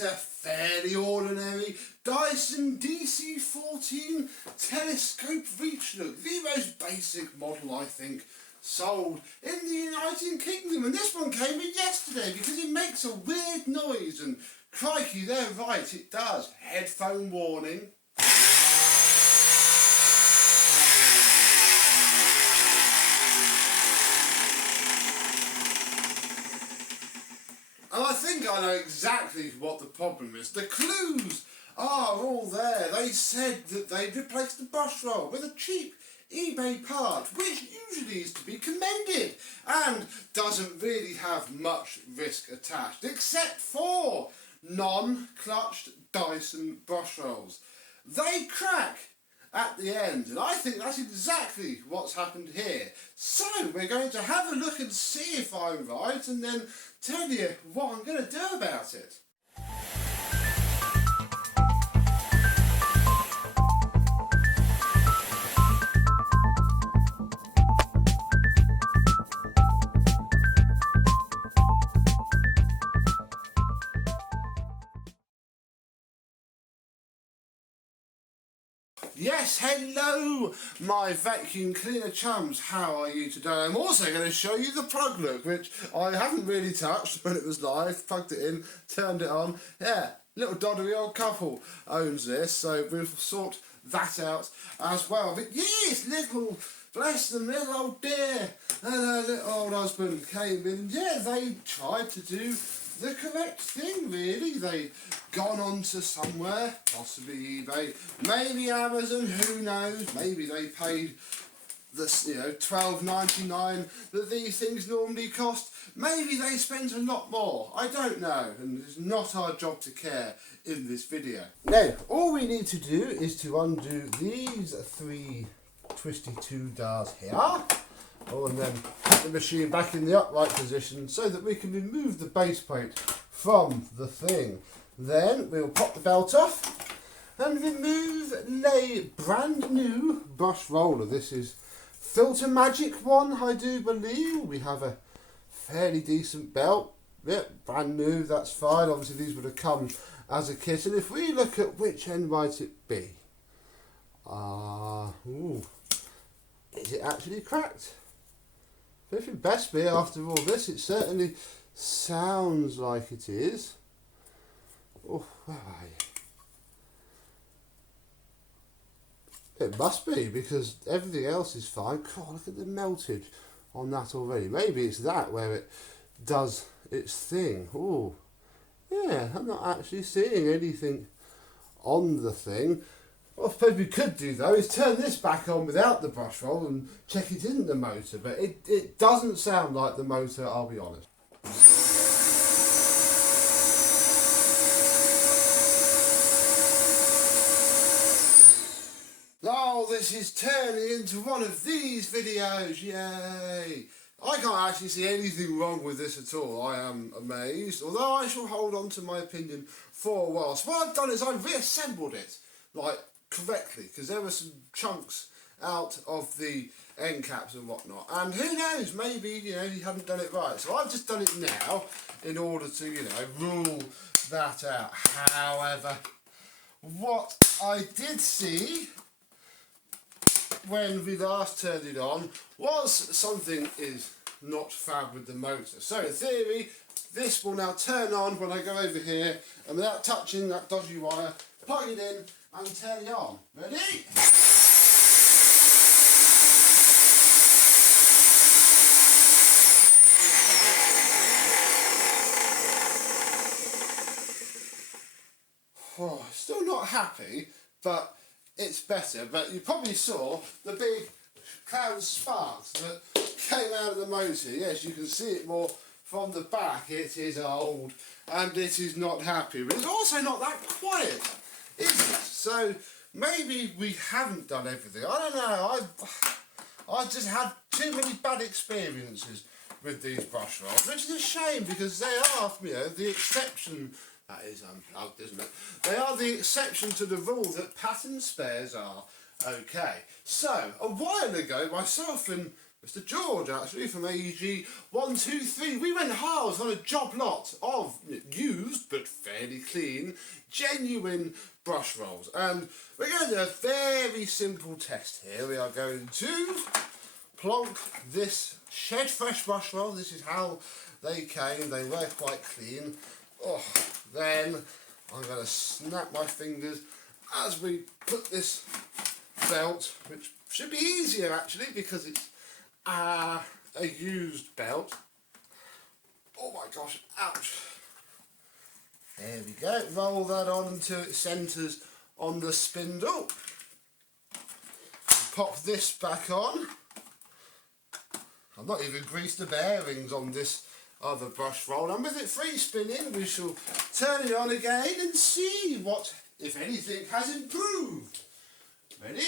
is a fairly ordinary Dyson DC14 telescope reach look, the most basic model I think sold in the United Kingdom, and this one came in yesterday because it makes a weird noise, and crikey, they're right, it does. Headphone warning. And I think I know exactly what the problem is. The clues are all there. They said that they'd replaced the Brushroll with a cheap eBay part, which usually is to be commended and doesn't really have much risk attached, except for non-clutched Dyson Brushrolls. They crack at the end, and I think that's exactly what's happened here. So we're going to have a look and see if I'm right, and then tell you what I'm going to do about it. Yes, hello my vacuum cleaner chums, how are you today? I'm also going to show you the plug look, which I haven't really touched when it was live. Plugged it in, turned it on. Yeah, little doddery old couple owns this, so we'll sort that out as well. But yes, little, bless them, little old dear and her little old husband came in, and yeah, they tried to do the correct thing, really. They gone on to somewhere, possibly eBay, maybe Amazon, who knows, maybe they paid the $12.99 that these things normally cost, maybe they spent a lot more, I don't know, and it's not our job to care in this video. Now, all we need to do is to undo these three twisty doodads here. Oh, and then put the machine back in the upright position so that we can remove the base plate from the thing. Then we'll pop the belt off and remove a brand new brush roller. This is Filter Magic one, I do believe. We have a fairly decent belt. Yep, brand new, that's fine. Obviously these would have come as a kit. And if we look at which end might it be? Is it actually cracked? If it best be, after all this, it certainly sounds like it is. Oh, where are you? It must be, because everything else is fine. God, look at the meltage on that already. Maybe it's that where it does its thing. Oh, yeah, I'm not actually seeing anything on the thing. What I suppose we could do though is turn this back on without the brush roll and check it isn't the motor, but it doesn't sound like the motor, I'll be honest. Oh, this is turning into one of these videos, yay! I can't actually see anything wrong with this at all. I am amazed, although I shall hold on to my opinion for a while. So what I've done is I've reassembled it, like, correctly, because there were some chunks out of the end caps and whatnot, and who knows, maybe you haven't done it right, so I've just done it now in order to rule that out. However, what I did see when we last turned it on was something is not fab with the motor. So in theory this will now turn on when I go over here, and without touching that dodgy wire, plug it in and turn it on. Ready? Oh, still not happy, but it's better. But you probably saw the big cloud of sparks that came out of the motor. Yes, you can see it more from the back. It is old and it is not happy, but it's also not that quiet, is it? So maybe we haven't done everything. I don't know. I've just had too many bad experiences with these brush rolls, which is a shame because they are, the exception. That is unplugged, isn't it? They are the exception to the rule that pattern spares are okay. So a while ago, myself and Mr. George, actually, from AEG 123, we went halves on a job lot of used but fairly really clean, genuine brush rolls. And we're going to do a very simple test here. We are going to plonk this shed fresh brush roll. This is how they came. They were quite clean. Oh, then I'm going to snap my fingers as we put this belt, which should be easier actually because it's a used belt. Oh my gosh, ouch. There we go. Roll that on until it centres on the spindle. Pop this back on. I've not even greased the bearings on this other brush roll, and with it free spinning we shall turn it on again and see what, if anything, has improved. Ready?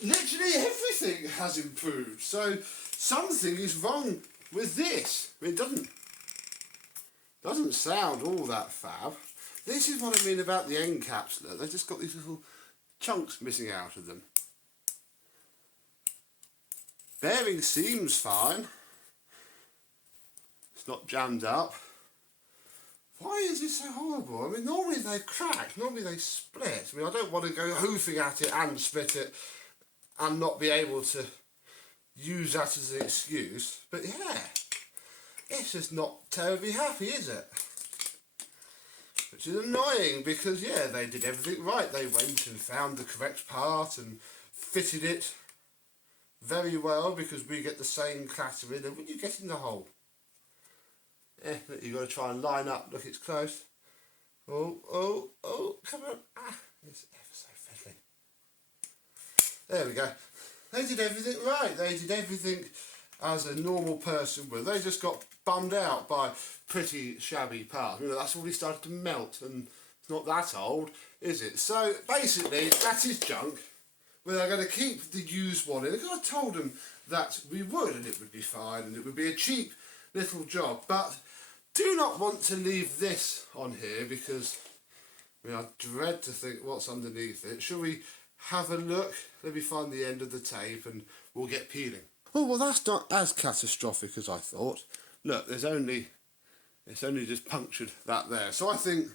Literally everything has improved, so something is wrong with this. It doesn't sound all that fab. This is what I mean about the end caps. Look, they've just got these little chunks missing out of them. Bearing seems fine. It's not jammed up. Why is this so horrible? I mean, normally they crack, normally they split. I mean, I don't want to go hoofing at it and split it and not be able to use that as an excuse. But yeah, it's just not terribly happy, is it? Which is annoying because, yeah, they did everything right. They went and found the correct part and fitted it very well because we get the same clatter in. And when you get in the hole, you've got to try and line up. Look, it's close. Oh, come on. Ah, it's ever so fiddly. There we go. They did everything right. They did everything as a normal person would. They just got bummed out by pretty shabby parts. You know, that's already started to melt, and it's not that old, is it? So basically, that is junk. We're going to keep the used one in because I told them that we would, and it would be fine, and it would be a cheap little job. But do not want to leave this on here because I mean, I dread to think what's underneath it. Shall we have a look? Let me find the end of the tape and we'll get peeling. Oh, well, that's not as catastrophic as I thought. Look, it's only just punctured that there. So I think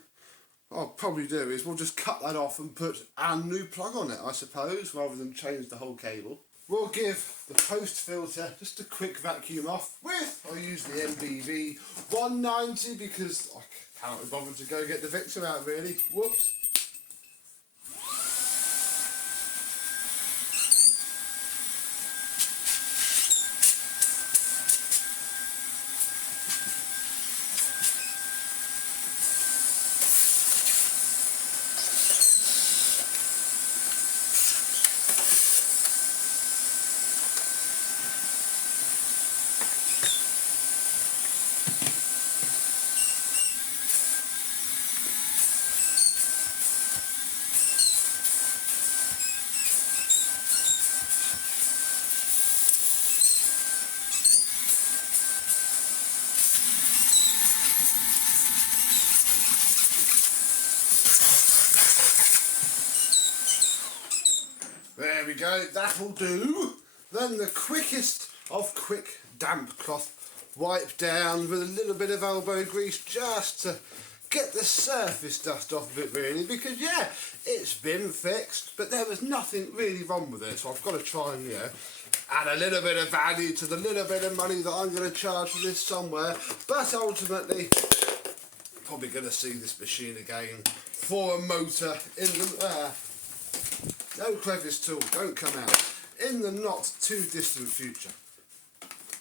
what I'll probably do is we'll just cut that off and put a new plug on it, I suppose, rather than change the whole cable. We'll give the post filter just a quick vacuum off with, I'll use the MBV 190 because I can't be bothered to go get the Victor out really. Whoops. There we go, that'll do. Then the quickest of quick damp cloth wipe down with a little bit of elbow grease just to get the surface dust off of it really, because yeah, it's been fixed but there was nothing really wrong with it, so I've got to try and add a little bit of value to the little bit of money that I'm going to charge for this somewhere. But ultimately probably going to see this machine again for a motor in the no crevice tool, don't come out, in the not too distant future.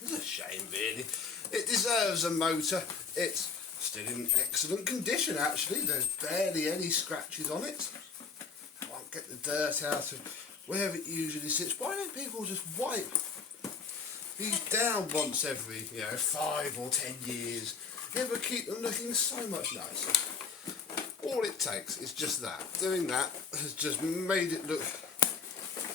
It's a shame really. It deserves a motor. It's still in excellent condition actually. There's barely any scratches on it. I won't get the dirt out of where it usually sits. Why don't people just wipe these down once every 5 or 10 years? It would keep them looking so much nicer. All it takes is just that. Doing that has just made it look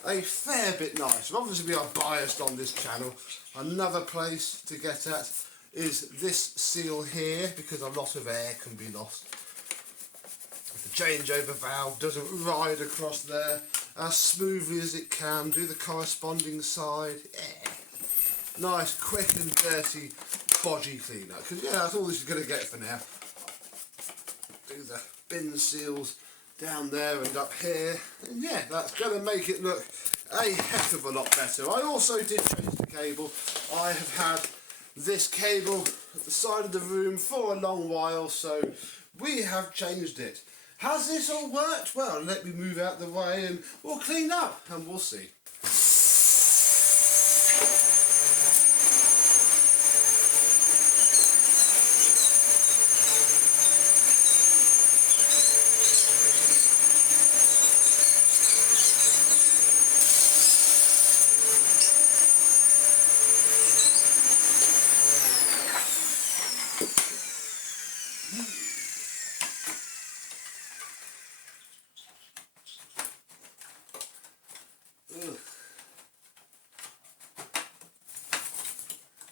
a fair bit nicer. Obviously we are biased on this channel. Another place to get at is this seal here, because a lot of air can be lost. If the changeover valve doesn't ride across there as smoothly as it can. Do the corresponding side. Yeah. Nice, quick and dirty bodgy cleaner. Because yeah, that's all this is going to get for now. Do the bin seals down there and up here. And yeah, that's going to make it look a heck of a lot better. I also did change the cable. I have had this cable at the side of the room for a long while, so we have changed it. Has this all worked? Well, let me move out the way and we'll clean up and we'll see.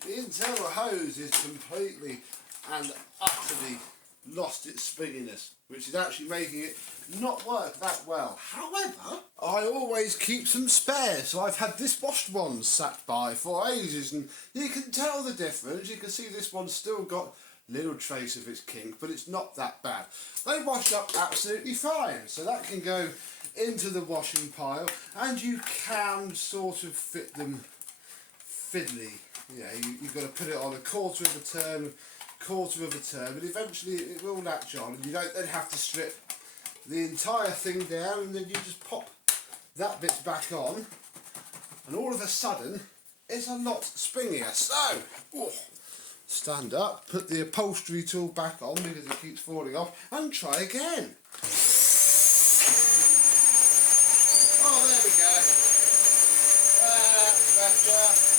The internal hose is completely and utterly lost its springiness, which is actually making it not work that well. However, I always keep some spares, so I've had this washed one sat by for ages, and you can tell the difference. You can see this one's still got a little trace of its kink, but it's not that bad. They wash up absolutely fine, so that can go into the washing pile, and you can sort of fit them fiddly. Yeah, you've got to put it on a quarter of a turn, but eventually it will latch on, and you don't then have to strip the entire thing down, and then you just pop that bit back on, and all of a sudden it's a lot springier. So, stand up, put the upholstery tool back on because it keeps falling off, and try again. Oh, there we go. That's better.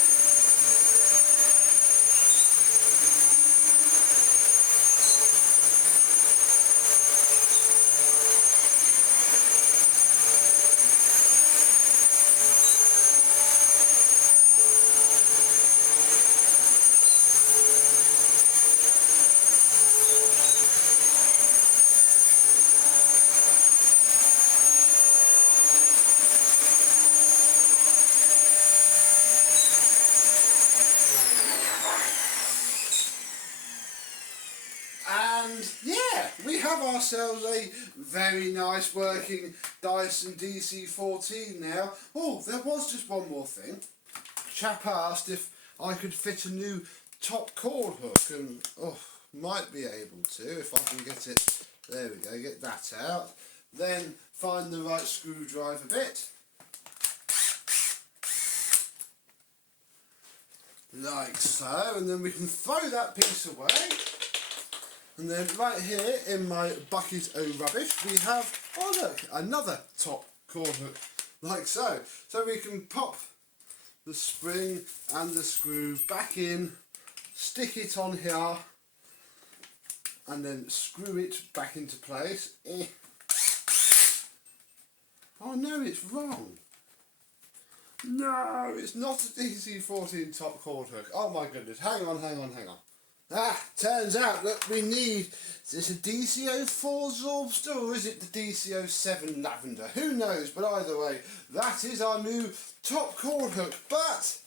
And yeah, we have ourselves a very nice working Dyson DC14 now. Oh, there was just one more thing. Chap asked if I could fit a new top cord hook, and might be able to if I can get it. There we go, get that out. Then find the right screwdriver bit. Like so, and then we can throw that piece away. And then right here in my bucket of rubbish we have, oh look, another top cord hook, like so. So we can pop the spring and the screw back in, stick it on here, and then screw it back into place. Oh no, it's wrong. No, it's not a DC14 top cord hook. Oh my goodness, hang on. Turns out that we need, is this a DC04 Zorbster or is it the DC07 Lavender? Who knows, but either way, that is our new top cord hook. But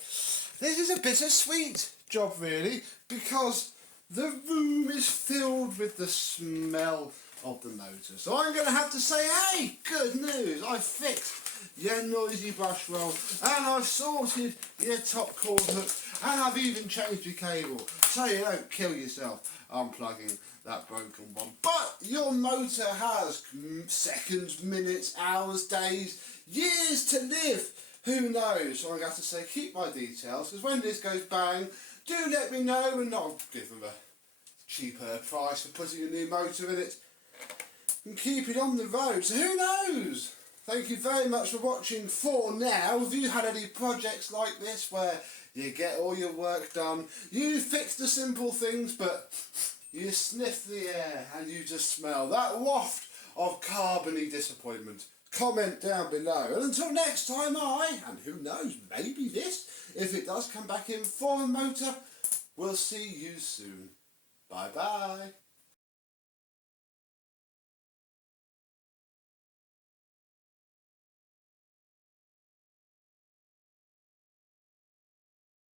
this is a bittersweet job really, because the room is filled with the smell of the motor. So I'm going to have to say, hey, good news, I fixed your noisy brush roll, and I've sorted your top cord hook, and I've even changed your cable, so you don't kill yourself unplugging that broken one. But your motor has seconds, minutes, hours, days, years to live. Who knows? So I'm going to have to say, keep my details, because when this goes bang, do let me know, and I'll give them a cheaper price for putting a new motor in it, and keep it on the road. So who knows? Thank you very much for watching for now. Have you had any projects like this where you get all your work done, you fix the simple things, but you sniff the air and you just smell that waft of carbony disappointment? Comment down below. And until next time, and who knows, maybe this, if it does come back in for a motor, we'll see you soon. Bye bye.